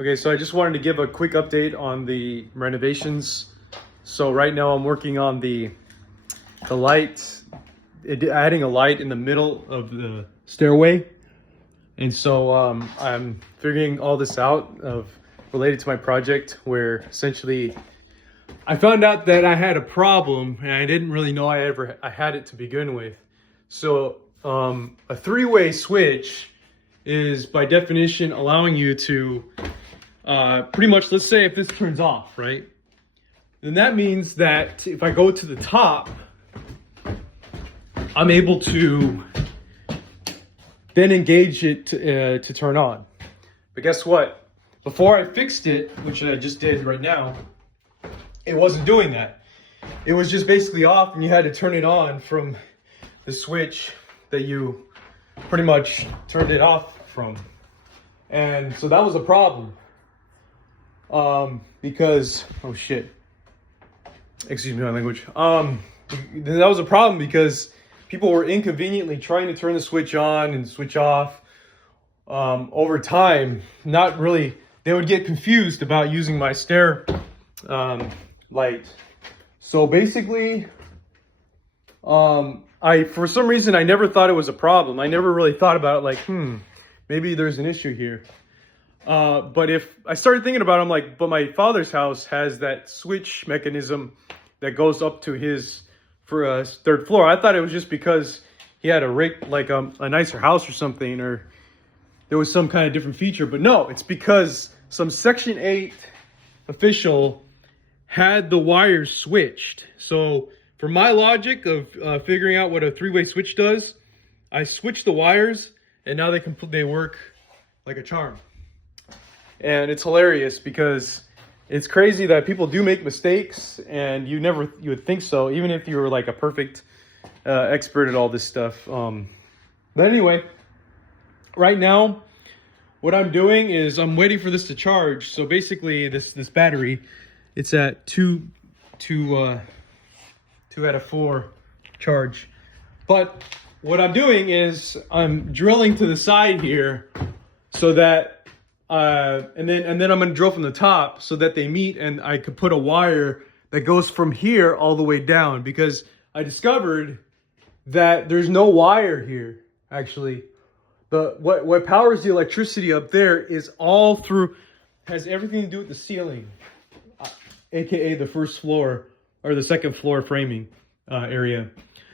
Okay, so I just wanted to give a quick update on the renovations. So right now I'm working on the light, adding a light in the middle of the stairway. And so I'm figuring all this out related to my project, where essentially I found out that I had a problem and I didn't really know I had it to begin with. So a three-way switch is by definition allowing you to pretty much, let's say if this turns off, right? Then that means that if I go to the top, I'm able to then engage it to turn on. But guess what? Before I fixed it, which I just did right now, it wasn't doing that. It was just basically off, and you had to turn it on from the switch that you pretty much turned it off from. And so that was a problem. Because, oh shit. Excuse me my language. That was a problem because people were inconveniently trying to turn the switch on and switch off over time. Not really, they would get confused about using my stair light. So basically, for some reason, I never thought it was a problem. I never really thought about it like, maybe there's an issue here. But if I started thinking about it, I'm like, but my father's house has that switch mechanism that goes up to his third floor. I thought it was just because he had a nicer house or something, or there was some kind of different feature. But no, it's because some Section 8 official had the wires switched. So for my logic of figuring out what a three-way switch does, I switched the wires, and now they work like a charm. And it's hilarious because it's crazy that people do make mistakes, and you would think so, even if you were like a perfect expert at all this stuff. But anyway, right now, what I'm doing is I'm waiting for this to charge. So basically, this battery, it's at two out of 4 charge. But what I'm doing is I'm drilling to the side here so that and then I'm going to drill from the top so that they meet, and I could put a wire that goes from here all the way down, because I discovered that there's no wire here. Actually, what powers the electricity up there is has everything to do with the ceiling, aka the first floor or the second floor framing area.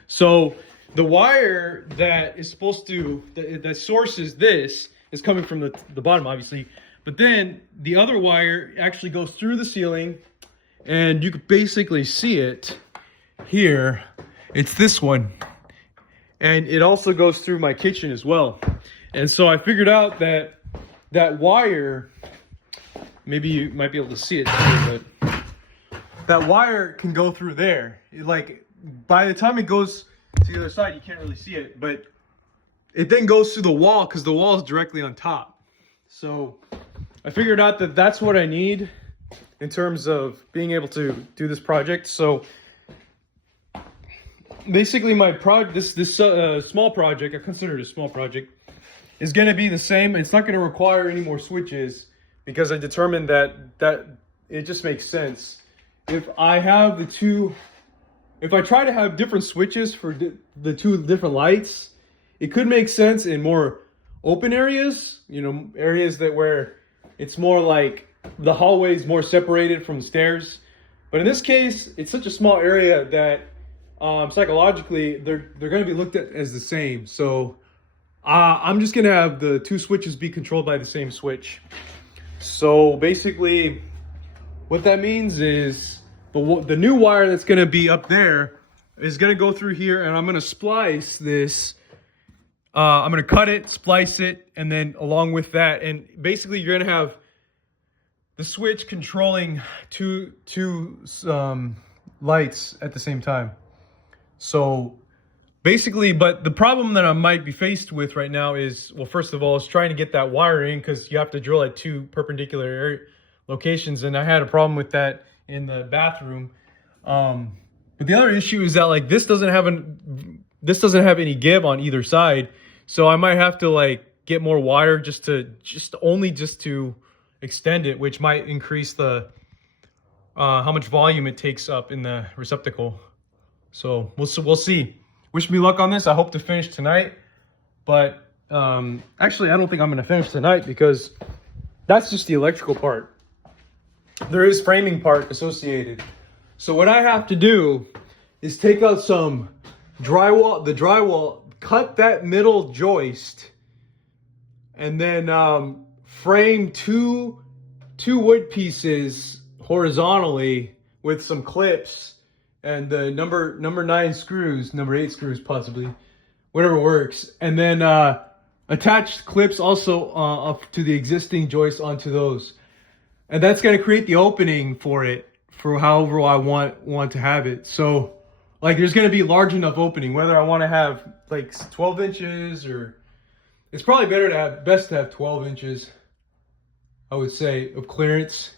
So the wire that is supposed to that sources this is coming from the bottom, obviously, but then the other wire actually goes through the ceiling, and you could basically see it here. It's this one, and it also goes through my kitchen as well. And so I figured out that wire, maybe you might be able to see it too, but that wire can go through there. By the time it goes to the other side, you can't really see it, but it then goes through the wall because the wall is directly on top. So I figured out that that's what I need in terms of being able to do this project. So basically my this small project, I consider it a small project, is going to be the same. It's not going to require any more switches because I determined that it just makes sense. If I try to have different switches for the two different lights, it could make sense in more open areas, areas where it's more like the hallway is more separated from the stairs. But in this case, it's such a small area that psychologically they're going to be looked at as the same. So I'm just going to have the two switches be controlled by the same switch. So basically, what that means is the new wire that's going to be up there is going to go through here, and I'm going to splice this. I'm going to cut it, splice it, and then along with that, and basically you're going to have the switch controlling two lights at the same time. So basically, but the problem that I might be faced with right now is, well, first of all, is trying to get that wire in, because you have to drill at 2 perpendicular locations, and I had a problem with that in the bathroom. But the other issue is that this doesn't have any give on either side. So I might have to get more wire just to extend it, which might increase the how much volume it takes up in the receptacle. So we'll see. Wish me luck on this. I hope to finish tonight, but actually I don't think I'm gonna finish tonight because that's just the electrical part. There is framing part associated. So what I have to do is take out some drywall, cut that middle joist, and then frame two wood pieces horizontally with some clips and the number 9 screws, number 8 screws possibly, whatever works, and then attach clips also up to the existing joist onto those, and that's going to create the opening for it for however I want to have it. So like there's going to be large enough opening, whether I want to have like 12 inches or it's probably best to have 12 inches, I would say, of clearance,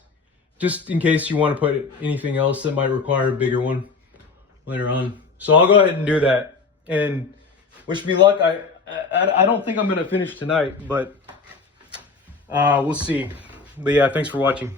just in case you want to put anything else that might require a bigger one later on. So I'll go ahead and do that, and wish me luck. I don't think I'm going to finish tonight, but we'll see. But yeah, thanks for watching.